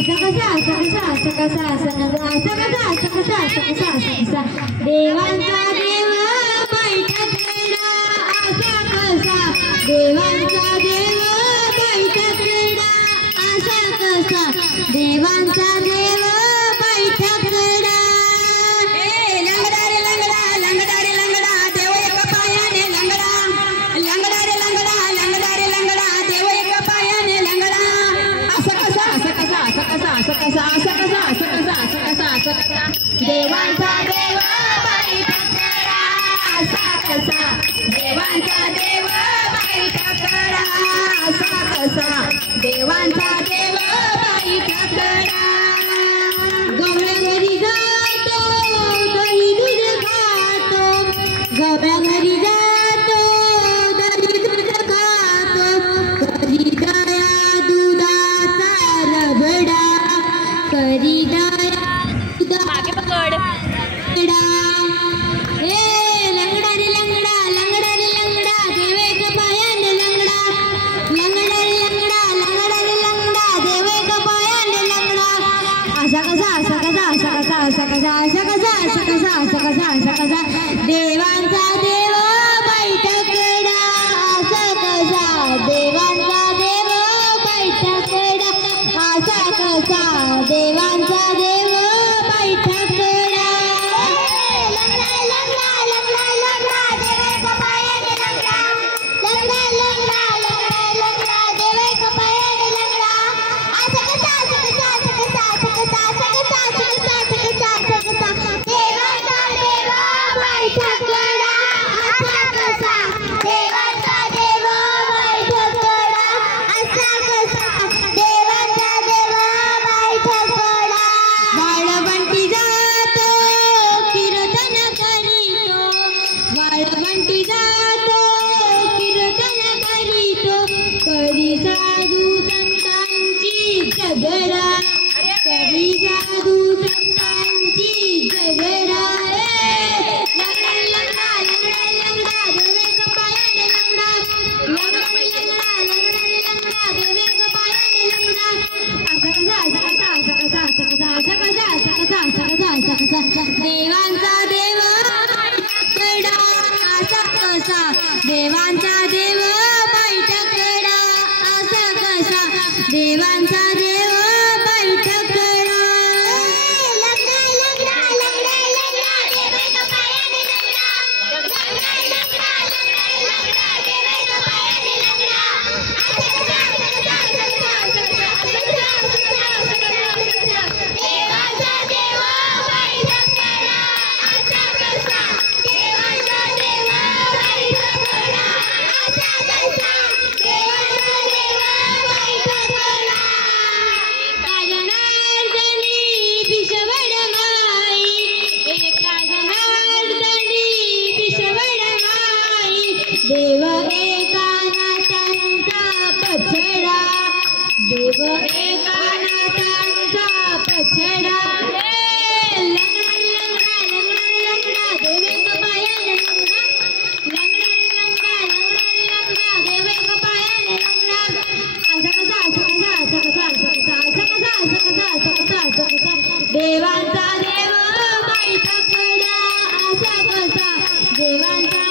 असा कसा असा कसा असा कसा असा कसा असा कसा असा कसा असा कसा असा कसा देवांचा देव बैठकला असा कसा देवांचा देव बैठकला असा कसा देवांचा देव बैठकला लंगडा रे लंगडा लंगडा रे लंगडा देव एका पायाने लंगडा लंगडा रे लंगडा लंगडा रे लंगडा देव एका पायाने लंगडा असा कसा असा कसा असा कसा असा कसा असा कसा असा कसा असा कसा असा कसा देवांचा देव बैठकला असा कसा देवांचा देव बैठकला असा कसा देवांचा देव बैठकला गवळ्या घरी जातो दही दूध खातो गवळ्या घरी जातो दही दूध खातो कधी दया दुधाचा रबडा कधी दया मागे पकड लंगडा रे लंगडा लंगडा रे लंगडा देवे का पायाने लंगडा लंगडा रे लंगडा लंगडा रे लंगडा देवे का पायाने लंगडा असा कसा असा कसा असा कसा असा कसा असा कसा असा कसा असा कसा असा कसा देवांचा देव बैठकला असा कसा देवांचा देव बैठकला असा कसा देवांचा देव बैठकला लंगडा लंगडा लंगडा लंगडा देवे का पायाने लंगडा लंगडा लंगडा लंगडा लंगडा देवे का पायाने लंगडा असा कसा असा कसा असा कसा असा कसा असा कसा असा कसा असा कसा असा कसा देवांचा देव बैठकला असा कसा देवांचा देव बैठकला असा कसा देवांचा देव बैठकला वाळवंटी जातो कीर्तन करीतो वाळवंटी जातो कीर्तन करीतो करी साधू संतांची जगरा करी साधू संतांची जगरा लंगडा लंगडा लंगडा लंगडा देवे का पायाने लंगडा लंगडा लंगडा लंगडा रे लंगडा देवे का पायाने लंगडा असा कसा असा कसा असा कसा असा कसा असा कसा असा कसा असा कसा असा कसा देवांचा देव बैठकला असा कसा देवांचा देव बैठकला असा कसा देवांचा देव बैठकला लंगडा लंगडा लंगडा लंगडा देवे का पायाने लंगडा लंगडा लंगडा लंगडा लंगडा देवे का पायाने लंगडा असा कसा असा कसा असा कसा असा कसा असा कसा असा कसा देवांचा देव बैठकला असा कसा देवांचा देव बैठकला असा कसा देवांचा देव बैठकला काजनार्दनी पिशवड माई एका जनार्दनी पिशवड माई देव एका नाथांचा पछडा देव एका नाथांचा पछडा लंगडा लंगडा लंगडा लंगडा देवे का पायाने लंगडा लंगडा लंगडा लंगडा लंगडा देवे का पायाने लंगडा असा कसा असा कसा असा कसा असा कसा असा कसा असा कसा असा कसा देवांचा देव बैठकला असा कसा देवांचा